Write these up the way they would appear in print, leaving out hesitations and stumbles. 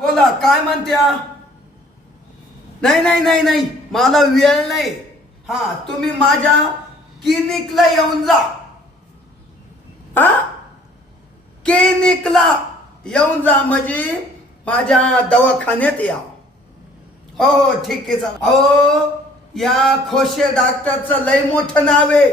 बोला काय म्हणत्या? नाही नाही नाही नाही, मला वेळ नाही. हा, तुम्ही माझ्या क्लिनिकला येऊन जा. हा, क्लिनिकला येऊन जा म्हणजे माझ्या दवाखान्यात या. हो हो ठीक आहे चालेल. अहो, या खोशे डॉक्टरचं लय मोठं नाव आहे.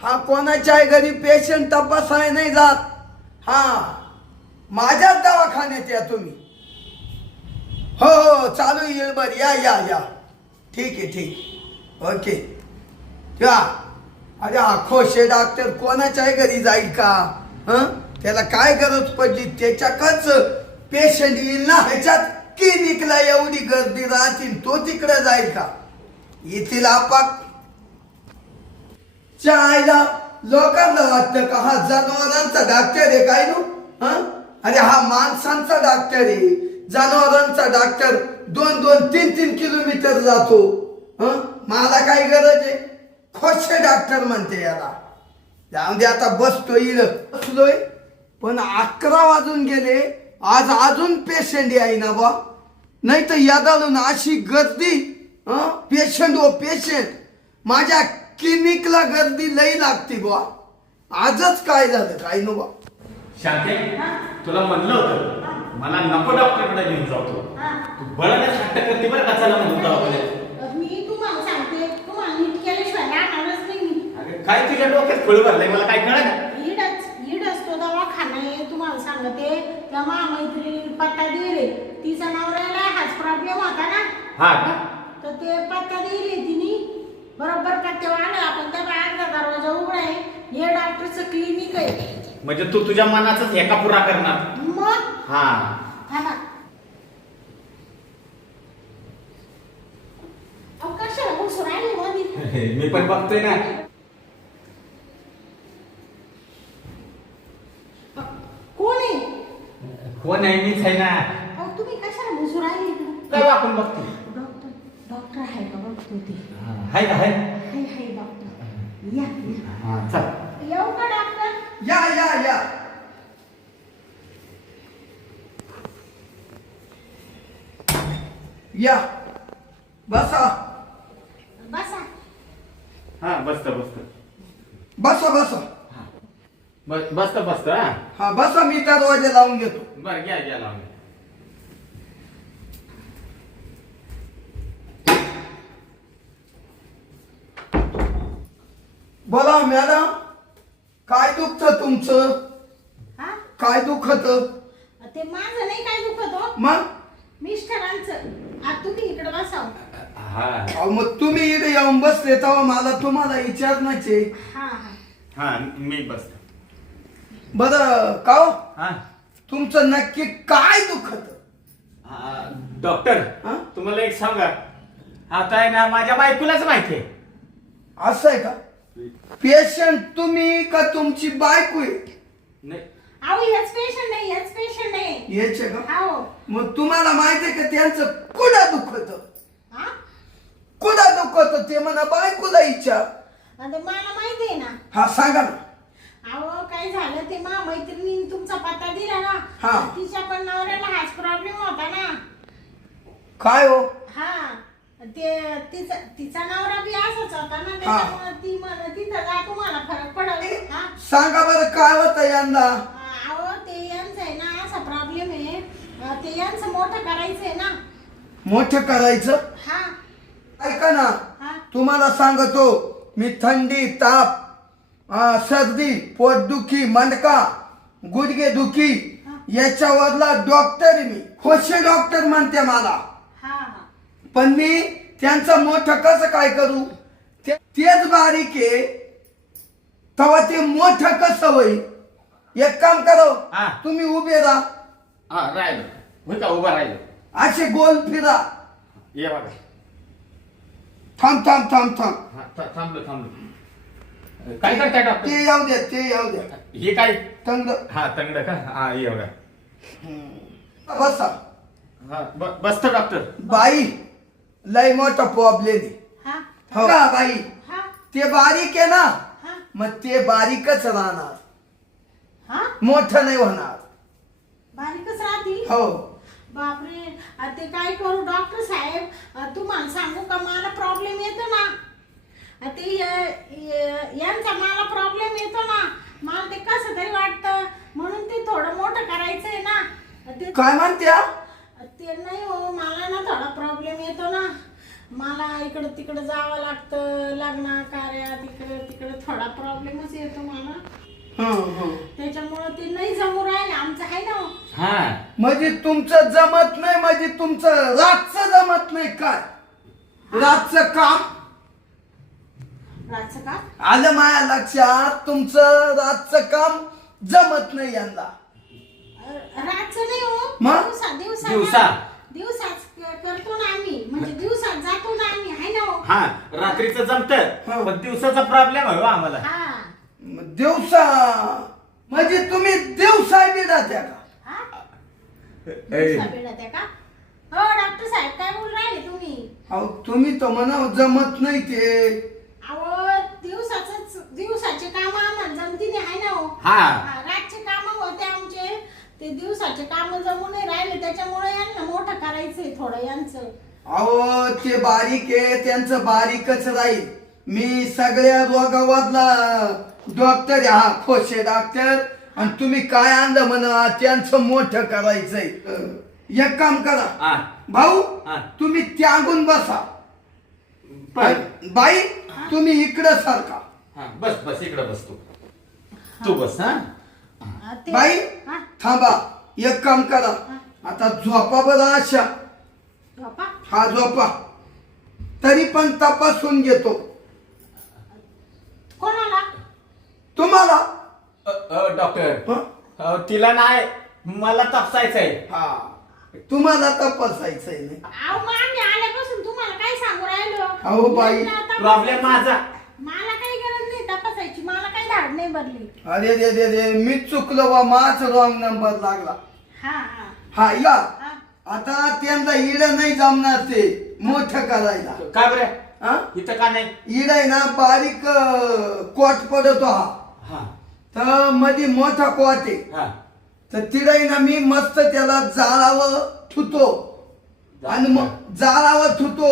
हा कोणाच्याही घरी पेशंट तपासाय नाही जात. हा, माझ्याच दवाखान्यात या तुम्ही. हो हो चालू येईल बर. या या या, ठीक आहे ठीक, ओके. या. अरे हा खोशे डॉक्टर कोणाच्याही घरी जाईल का? त्याला काय गरज पडली? त्याच्याकच पेशंट येईल ना. ह्याच्यात क्लिनिकला एवढी गर्दी राहतील, तो तिकडे जाईल का? येथील आपाक चायला लोकांना वाटतं का हा जनावरांचा डॉक्टर आहे काय नो? अरे हा माणसांचा डॉक्टर आहे. जनावरांचा डॉक्टर 2-2, 3-3 किलोमीटर जातो. मला काय गरज आहे? खोशे डॉक्टर म्हणते याला. जाऊन दे आता, बसलोय पण 11 वाजून गेले. आज अजून पेशंट आहे ना बा. नाही तर यादाळून अशी गर्दी. Patient O patient. माझ्या क्लिनिकला गर्दी लई लागते बा. आजच काय झालं काय नो बा. शांते, तुला म्हणलं होतं मला नको डॉक्टरकडे घेऊन जातो. तू बळाने हट्ट करते बरं का. चला म्हणून दवाखान्यात. मी तुम्हाला सांगते, तुम्हाला नीट केल्याशिवाय राहणारच नाही मी. अरे काय तुझ्या डोक्यात खुळ भरलंय मला काय कळलं? इडच तो दवाखाना आहे. तुम्हाला सांगते, त्या महामैत्रिणी पत्ता दिले. तिचा नवऱ्याला हाच प्रॉब्लेम होता ना. हा का? तर ते पत्ता दिले तिने बरोबर पत्त्यावर आलं. आपण त्या बाहेरचा दरवाजा उघडा आहे. हे डॉक्टरचं क्लिनिक आहे. म्हणजे तू तुझ्या मनाचाच एका पुरा करणार. मग हा, थांबा. अहो, कशाला बसून राहिले मध्ये? मी पण बघतोय ना. कोण आहे? कोण आहे? मीच आहे ना. अहो, तुम्ही कशाला बसून राहिले इकडं? काय आपण बघतो? डॉक्टर आहे का बघतो ते? हाय का? हाय. Hi doctor. या हा, चल. येऊ का डॉक्टर? या या या. या बसा बसा. हा, बसतो बसतो. बसा बसा. बसतो बसतो. हा, हा बसा, मी दरवाजा लावून घेतो. बरं घ्या घ्या लावून. बोला मॅडम, काय दुखत तुमचं? हा, काय दुखत? ते माझं नाही काय दुखत हो, मग मिस्टरांचं. आता तुम्ही इकडे बसाव. हा अहो, मग तुम्ही इथे येऊन बसले तेव्हा मला तुम्हाला विचारण्याचे. हा हा. हा, मी बसतो. बरं का हो? हा, तुमचं नक्की काय दुखत? डॉक्टर, हा? तुम्हाला एक सांगा. आता आहे ना, माझ्या बायकोलाच माहिती आहे. असं आहे का? पेशंट तुम्ही का तुमची बायको आहे? नाही, अहो, हेच पेशंट नाही, हेच पेशंट नाही. याचे का? हो. मग तुम्हाला माहिती आहे का त्यांचं कुठं दुखत? हा, कुठं दुखत ते म्हणा, बायकोला विचार. आणि ते मला माहिती आहे ना. हा सांगा ना. अहो, काय झालं ते मैत्रिणीने तुमचा पत्ता दिला ना. हा. तिच्या पण नवऱ्याला हाच प्रॉब्लेम होता ना. काय हो? हा, ते तिचा नवरा बी असाच होता ना. त्याच्यामुळे ती तिथं जा, तुम्हाला फरक पडेल. हा, सांगा बरं काय होतं यंदा? अहो, ते यांचं आहे ना, असा प्रॉब्लेम आहे. ते यांचं मोठं करायचं आहे ना. मोठं करायचं? हा ऐका ना, हा. तुम्हाला सांगतो मी, थंडी, ताप, सर्दी, पोटदुखी, मणका, गुडघे दुखी याच्यावरला डॉक्टर आहे मी. खोशे डॉक्टर म्हणते मला. हा हा. पण मी त्यांचं मोठं कसं काय करू? तेच बारीक आहे, तेव्हा ते मोठं कसं होईल? एक काम करो, हा. तुम्ही उभे राहा, हा राहिलो. होय का? उभा राहिलो. असे गोल फिरा. ये बघा. थांब थांब थांब थांब. हा, थांबलो थांबलो. काय करताय डॉक्टर? ते येऊ द्या, ते येऊ द्या. हे काय? तंग हा, तंगड का? हा, ये बघा. बसा. हा, बसतो डॉक्टर. बाई, लय मोठा प्रॉब्लेम आहे. हा हो का बाई? हा ते बारीक आहे ना, हा मग ते बारीकच राहणार, हा. मोठं नाही होणार. बारीकच राहती. हो, बापरे ते काय करू डॉक्टर साहेब, तुम्हाला सांगू का मला प्रॉब्लेम येतो ना, ते यांचा मला प्रॉब्लेम येतो ना, मला ते कसं तरी वाटतं, म्हणून ते थोडं मोठं करायचंय ना. ते काय म्हणत्या? ते नाही हो, मला ना थोडा प्रॉब्लेम येतो ना, मला इकडं तिकडं जावं लागतं, लग्न कार्यात इकडं तिकडं थोडा प्रॉब्लेमच येतो मला. त्याच्यामुळं ते नाही जमू राहिले आमचं आहे ना. हा म्हणजे तुमचं जमत नाही, म्हणजे तुमचं रातचं जमत नाही काय? रातचं काम रातचं का? आलं माझ्या लक्षात, तुमचं रातचं काम जमत नाही यांना. रातचं नाही हो, मग? दिवसा. दिवसाच करतो ना आम्ही, म्हणजे दिवसात जातो ना आम्ही आहे ना. हा रात्रीचं जमतं, पण दिवसाचा प्रॉब्लेम आहे हो आम्हाला. हा दिवसा म्हणजे तुम्ही दिवसा बिडात्या का? दिवसा बिळात्या का? हो डॉक्टर साहेब काय बोल राहिले तुम्ही? अहो तुम्ही तर म्हणा जमत नाही ते. अहो दिवसाचे काम आम्हाला जमती नाही आहे ना हो. हा रातचे काम होते आमचे, ते दिवसाचे काम जमू नाही राहिले, त्याच्यामुळे यांना मोठं करायचंय थोडं यांचं. अहो ते बारीक आहे, त्यांचं बारीकच राहील. मी सगळ्या रोगावरला डॉक्टर आहे, हा खोशे डॉक्टर. आणि तुम्ही काय आणलं म्हणा, त्यांचं मोठं करायचंय. एक काम करा हा. भाऊ, हा. तुम्ही त्यागून बसा. पण बाई तुम्ही इकडं सारखा. हा बस बस इकडे बस तू बस. हा बाई हा? थांबा, एक काम करा, आता झोपा बरं अशा. बापा, हा झोपा, तरी पण तपासून घेतो कोणाला? तुम्हाला. डॉक्टर हं? तिला नाही, मला तपासायचंय. हा तुम्हाला तपासायचंय नाही. अहो मग आम्ही आल्यापासून तुम्हाला काय सांगू राहिलो? अहो बाई, यांना तपास- प्रॉब्लेम माझा. मला काही गरज नाही तपासायची, मला काही धाड नाही भरली. अरे रे रे रे, मी चुकलो बा, माझ रॉंग नंबर लागला. हा हा हा या, हा. आता त्यांना इड नाही जमणार ते मोठं करायला. का बरं हा इथं का नाही? इड आहे ना बारीक कोट पडतो हा, हा तर मध्ये मोठा कोट आहे. हा तर तिडे ना मी मस्त त्याला जाळावर ठुतो, आणि मग जाळावर ठुतो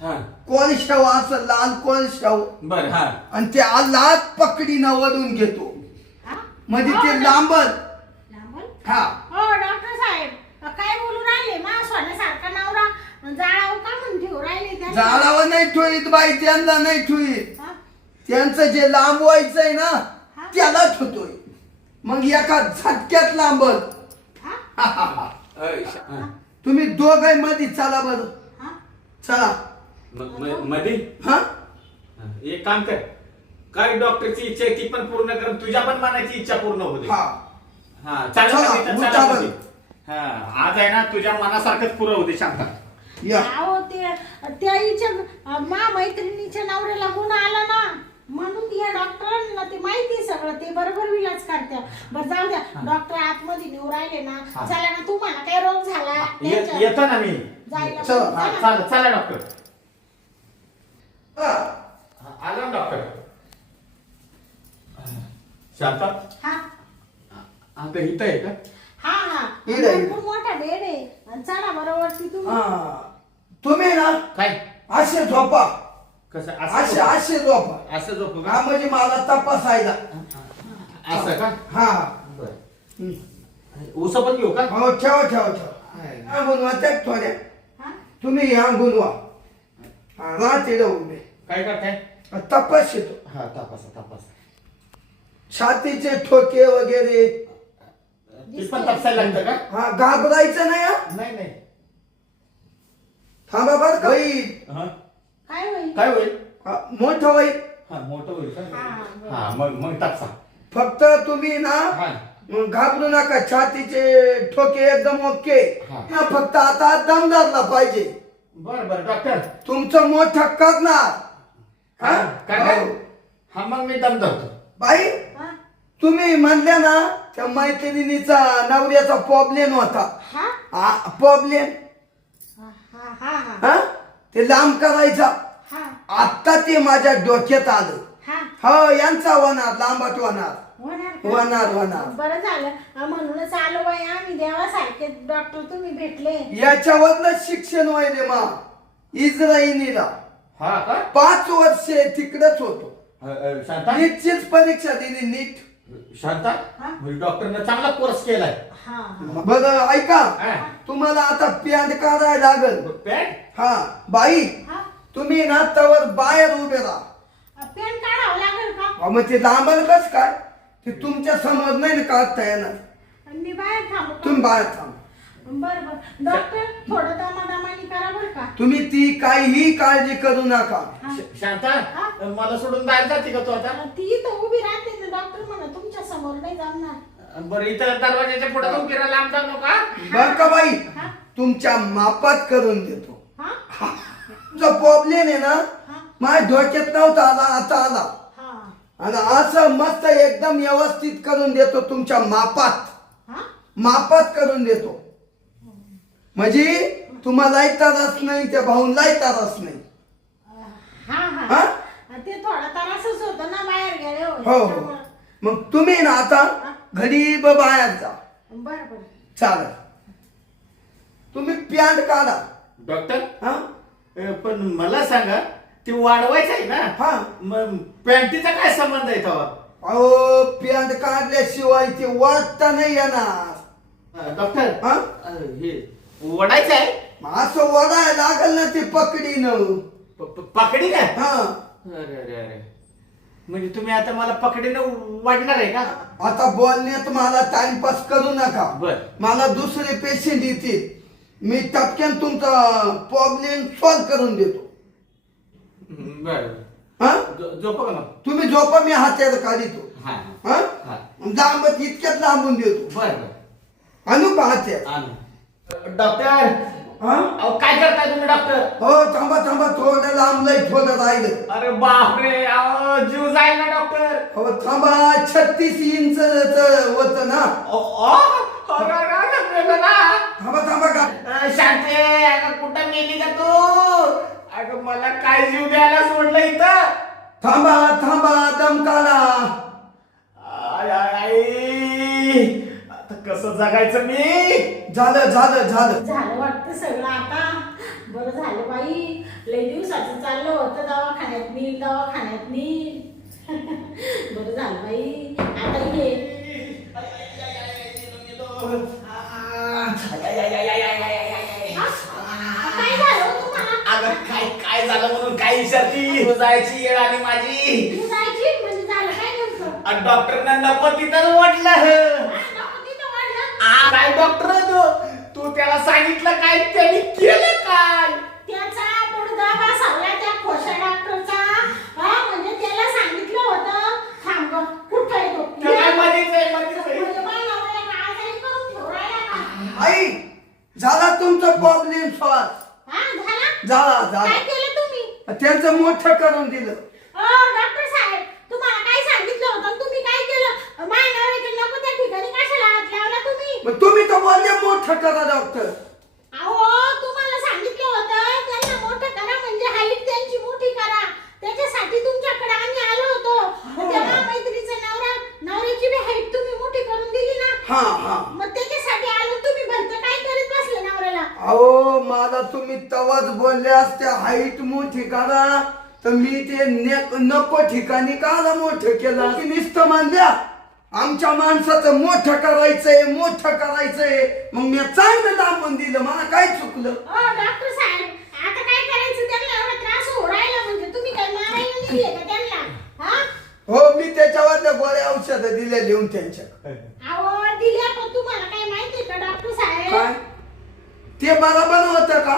हा कोळशाव, असं लाल कोळशाव, बर. हा आणि ते लाल पकडीनं वरून घेतो, हा? म्हणजे हो, ते लांबल. लांबल? हा हो डॉक्टर साहेब, काय बोलू राहिले? मा सोन्यासारखा नवरा जाळावर का म्हणून ठेवू राहिले त्याला? जाळावर नाही ठुईत बाई, त्यांना नाही ठुईत. हा? त्यांचं जे लांब व्हायचंय ना हा? त्याला ठुतोय, मग एका झटक्यात लांबल. हा? तुम्ही दोघे मध्ये चला बरं, हा? चला. मध्ये हा एक काम कर, काय डॉक्टरची इच्छा आहे ती पण पूर्ण कर, तुझ्या पण मनाची इच्छा पूर्ण होते. हा हा चला, उठा बरं. हा आज आहे ना तुझ्या मनासारखंच पुरं होते. शांता या. अहो त्या हिच्या मा मैत्रिणीच्या नवऱ्याला गुण आला ना, म्हणून या डॉक्टरांना ते माहिती सगळं, ते बरोबर विलाज करत्या. बरं जाऊ द्या, डॉक्टर आतमध्ये नेऊ राहिले ना. हा. चला ना, तुम्हाला काय रोग झाला त्याच्या- येतो ना मी. जायला चला. हा, चला. चला चला डॉक्टर. हा. आलो ना डॉक्टर. शांता हा आता इथं आहे का? हा हा इकडे, इकडे. भरपूर मोठा बेड आहे. आणि चला बरोबर ती तुम्ही. हा. तुम्ही ना काय असे झोपा, कसं असे झोपू? असे झोपा. असं झोपू हा का? म्हणजे मला तपासायला. असं का? हा बरं. ऊस पण घेऊ का? हो, ठेवा ठेवा ठेवा. हा गुणवा त्या थोड्या, हा? तुम्ही या गुणवा. हा राहते उभे, काय करताय? तपास येतो. हा तपासा तपासा. छातीचे ठोके वगैरे. ती पण तपासायला लागतं का? हा घाबरायचं नाही. हा नाही नाही. थांबा बरं का. होईल. हा. काय होईल? काय होईल? हा, मोठं होईल. हा मोठं होईल का? हा, बरं. हा मग तपासा. फक्त तुम्ही ना हा घाबरू नका, छातीचे ठोके एकदम ओके. हा. ना फक्त आता दम धरला पाहिजे. बर बर डॉक्टर. तुमचं मोठं करणार. हा? काय? हो. हा मग मी दम धरतो. बाई हा? तुम्ही म्हणल्या ना त्या मैत्रिणीचा नवऱ्याचा प्रॉब्लेम होता. हा? प्रॉब्लेम हा, हा, हा, हा. हा ते लांब करायचा. हा, आता ते माझ्या डोक्यात आलं. हा. हो यांचा होणार, लांबट होणार. होणार का? होणार. बरं झालं म्हणूनच आलो बाई आम्ही देवासारखे डॉक्टर तुम्ही भेटले. याच्यावरच शिक्षण व्हायले मा इस्रायलीला हा का 5 वर्ष तिकडेच होतो. शांता नीटचीच परीक्षा दिली नीट. शांता हा? म्हणजे डॉक्टरनं चांगला कोर्स केलाय. हा बरं ऐका हा. तुम्हाला आता पॅन्ट काढायला लागल. पॅन्ट हा बाई हा तुम्ही ना तवर बाहेर उभे राहा. पेन काढावं लागेल का? अहो, मग ते लांबल कस काय ते तुमच्या समोर नाही ना काढता येणार. मी बाहेर थांबू का? तुम्ही बाहेर थांब. बरं डॉक्टर थोडं दमादमानी करा बरं का? तुम्ही ती काहीही काळजी करू नका. हा. शांता हा? मला सोडून बाहेर जाते का तू आता? ती इथं उभी राहते ना डॉक्टर म्हणा तुमच्या समोर नाही जमणार. बरं इथं दरवाजाच्या पुढे जाऊन फिरायला लांब जाऊ नका. बर का बाई हा? तुमच्या मापात करून देतो. हा? जो प्रॉब्लेम आहे ना हा? माझ्या डोक्यात नव्हता आला आता आला. हा? आणि असं मस्त एकदम व्यवस्थित करून देतो तुमच्या मापात. हा? मापात करून देतो म्हणजे तुम्हालाही त्रास नाही त्या भाऊंलाही त्रास नाही. हा हा? हा ते थोडा त्रासच होतो ना बाहेर गेले हो. मग तुम्ही ना आता घरी बाहेर जा. बरं बरं चालेल. तुम्ही पॅन्ट काढा. डॉक्टर हा पण मला सांगा ते वाढवायचं आहे ना. हा मग पॅन्टीचा काय संबंध आहे तेव्हा? अहो पॅन्ट काढल्याशिवाय ते वाढता नाही येणार. डॉक्टर हा हे वडायचं आहे. असं वडाय लागल ना ते पकडीनं. पकडी काय? हा अरे अरे अरे म्हणजे तुम्ही आता मला पकडीनं वाढणार आहे का? आता बोलण्यात मला टाइमपास करू नका. बर. मला दुसरे पेशंट येतील. मी टपक्यान तुमचा प्रॉब्लेम सॉल्व करून देतो. बर हा झोपा का मग? तुम्ही झोपा मी हात्याला काढितो. हा हा हा लांब इतक्यात लांबून देतो. बर बर आणू का हात्यात? आणू. डॉक्टर हा अहो काय करताय तुम्ही डॉक्टर? हो थांबा थोडं लांब लय थोडं राहिलं. अरे बापरे अहो जीव जाईल ना डॉक्टर. हो थांबा 36 इंच होत ना. अरे अरे अरे मेलं ना. थांबा का शांते अगं कुठं मेली का तू? अगं मला काय जीव द्यायला सोडलं इथं. थांबा दम काढा. आय आय आई आता कसं जगायचं मी? झालं झालं वाटतं सगळं आता. बरं झालं बाई लय दिवसाचं चाललं होतं दवाखान्यात नील बरं झालं बाई आता ये. काय झालं तुम्हाला? अगं काय झालं म्हणून काय विचारती? तू जायची येळ आली माझी. तू जायची म्हणजे झालं काय नेमकं? डॉक्टरनं नको तिथं वाटलं. नको तिथं वाढलं. काय डॉक्टर तू त्याला सांगितलं काय त्यांनी केलं काय? त्याचा मुडदा बसवला त्या खोशा डॉक्टरचा. म्हणजे त्याला सांगितलं होतं थांब गं, कुठं आहे तो? काय मध्येच आहे. म्हणजे मला आजारी करून ठेवायला का? आई झाला तुमचा प्रॉब्लेम सॉल्व. हा झाला? काय केलं तुम्ही? त्यांचं मोठं करून दिलं. डॉक्टर साहेब तुम्हाला काय सांगितलं होतं तुम्ही काय केलं? माझ्या नवऱ्याच्या नको त्या ठिकाणी कशाला हात लावला तुम्ही? मग तुम्ही तर बोलले मोठं करा डॉक्टर. अहो तुम्हाला सांगितलं होतं त्यांना मोठं करा म्हणजे हाईट त्यांची मोठी करा. त्याच्यासाठी तुमच्याकडे आम्ही आलो होतो. तेव्हा मैत्रीचा नवऱ्याची बी हाईट तुम्ही मोठी करून दिली ना. हा मग त्याच्यासाठी आलो. तुम्ही भलतं काय करीत बसले नवऱ्याला? अहो मला तुम्ही तवाच बोलले असते हाईट मोठी करा तर मी ते नको ठिकाणी काला मोठं केलं की नुसतं मानल्या. आमच्या माणसाचं मोठं करायचंय मग मी चांगलं दाबून दिलं. मला काय चुकलं? डॉक्टर साहेब आता काय करायचं? त्यांना एवढा त्रास हो राहिला म्हणजे तुम्ही काय मारायला नाहीये का त्यांना? हा हो मी त्याच्यावर गोळ्या औषधं दिल्या लिहून त्यांच्या. अहो दिल्या पण तुम्हाला काय माहितीये का डॉक्टर साहेब? काय ते बरोबर होतं का?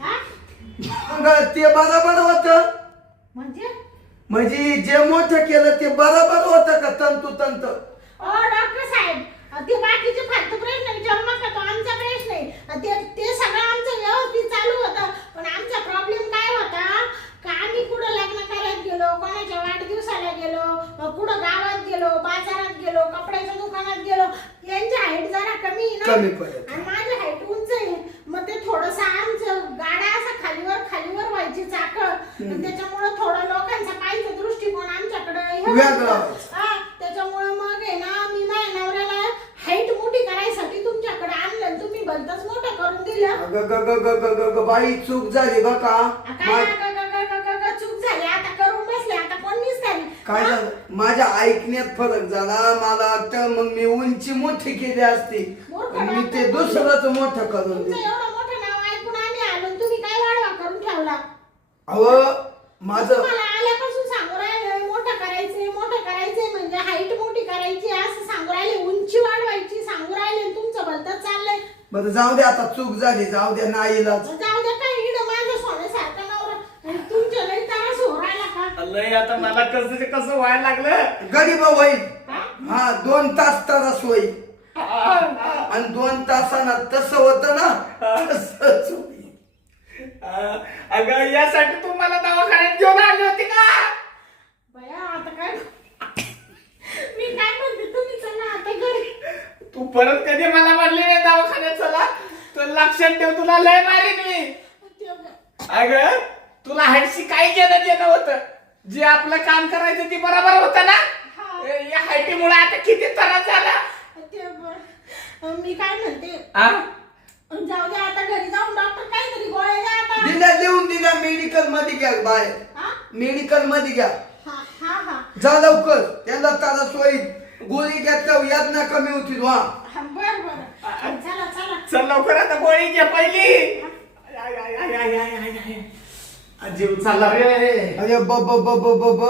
हा मग ते बरोबर होतं म्हणजे जे मोठं केलं ते बरोबर होतं का तंतोतंत? डॉक्टर साहेब ते बाकीचे फालतू प्रश्न विचारू नका. तो आमचा प्रश्न आहे. ते सगळं आमचं व्यवस्थित चालू होतं. पण आमचा प्रॉब्लेम काय होता का आम्ही कुठं लग्न करायला गेलो, कोणाच्या वाढदिवसाला गेलो, कुठं गावात गेलो, बाजारात गेलो, कपड्याच्या दुकानात गेलो. यांची हाईट जरा कमी आहे ना पडत आणि माझी हाईट उंच आहे. मग ते थोडंसं आमचं गाडा असं खालीवर व्हायची चाकं. त्याच्यामुळे थोडं लोकांचा पाहिजे दृष्टिकोन आमच्याकडे वेगळा. त्याच्यामुळे मग दिलं अगं ग ग ग ग ग ग बाई चूक झाली बा का काय चूक झाली आता करून बसले आता कोण निसताली काय झालं माझ्या ऐकण्यात फरक झाला मला वाटतं मग मी उंची मोठी केली असती पण मी ते दुसरंच मोठं करून तुमचं दिलं एवढं मोठं नाव ऐकून आम्ही आलो आणि तुम्ही काय वाढवा करून ठेवला अहो माझं तुम्हाला आल्यापासून सांगू राहिले मोठं करायचंय म्हणजे हाईट मोठी करायची असं सांगू राहिले उंची वाढवायची सांगू राहिले आणि तुमचं भलतंच चाललंय बरं जाऊ दे आता चूक झाली जाऊ दे नाही इलाज जाऊ द्या काय इड माझं सोन्यासारखं नवरा आणि तुमच्या लई त्रास हो राहिला का लय आता मला कसं व्हायला लागलं गरीब होईल हा? हा 2 तास तरच होईल आणि 2 तासानं तसं होतं ना तसंच होईल अगं यासाठी तू मला दवाखान्यात घेऊन आली होती का बया आता काय मी काय म्हणते तुम्ही चला आता घरी तू परत कधी मला म्हणली नाही दवाखान्यात चला तर लक्षात ठेव तुला लय मारीन मी अगं तुला हाईटशी काय घेणं देणं होतं जे आपलं काम करायचं ते बरोबर होतं ना या हाईटीमुळे आता किती त्रास झाला मी काय म्हणते आ? जाऊ द्या आता घरी जाऊन डॉक्टर काहीतरी गोळ्या द्या आता दिल्या लिहून दिल्या मेडिकल मध्ये घ्या बाहेर हा मेडिकल मध्ये घ्या हा हा हा जा लवकर त्याला त्रास होईल गोळी घेतल्यावर यातना कमी होतील वा हा, बर बर चला चला चल लवकर आता गोळी घे पहिली जीव चालला रे अरे ब ब ब ब ब ब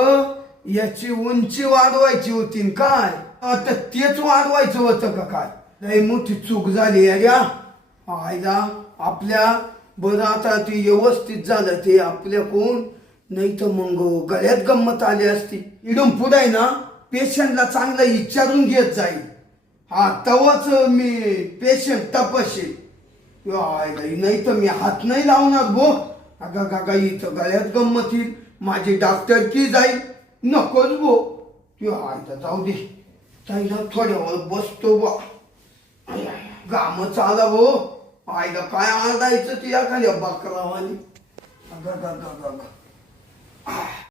याची उंची वाढवायची होती काय आता तेच वाढवायचं होतं का काय लय मोठी चूक झाली अरे आयला आपल्या बरं आता ती व्यवस्थित झालं ते आपल्या कोण नाही तर मग गळ्यात गंमत आली असती इडून पुढे ना पेशंटला चांगलं विचारून घेत जाईल हा तवाच मी पेशंट तपासेल नाही तर मी हात नाही लावणार भो अगा गागा इथं गळ्यात गंमत येईल माझी डॉक्टर की जाईल नकोच भो आयता जाऊ दे ताईला थोड्या वेळ बसतो बा गाम चाला भो आईला काय आरडायचं ती एखाद्या बकरावानी अगा गा गा गा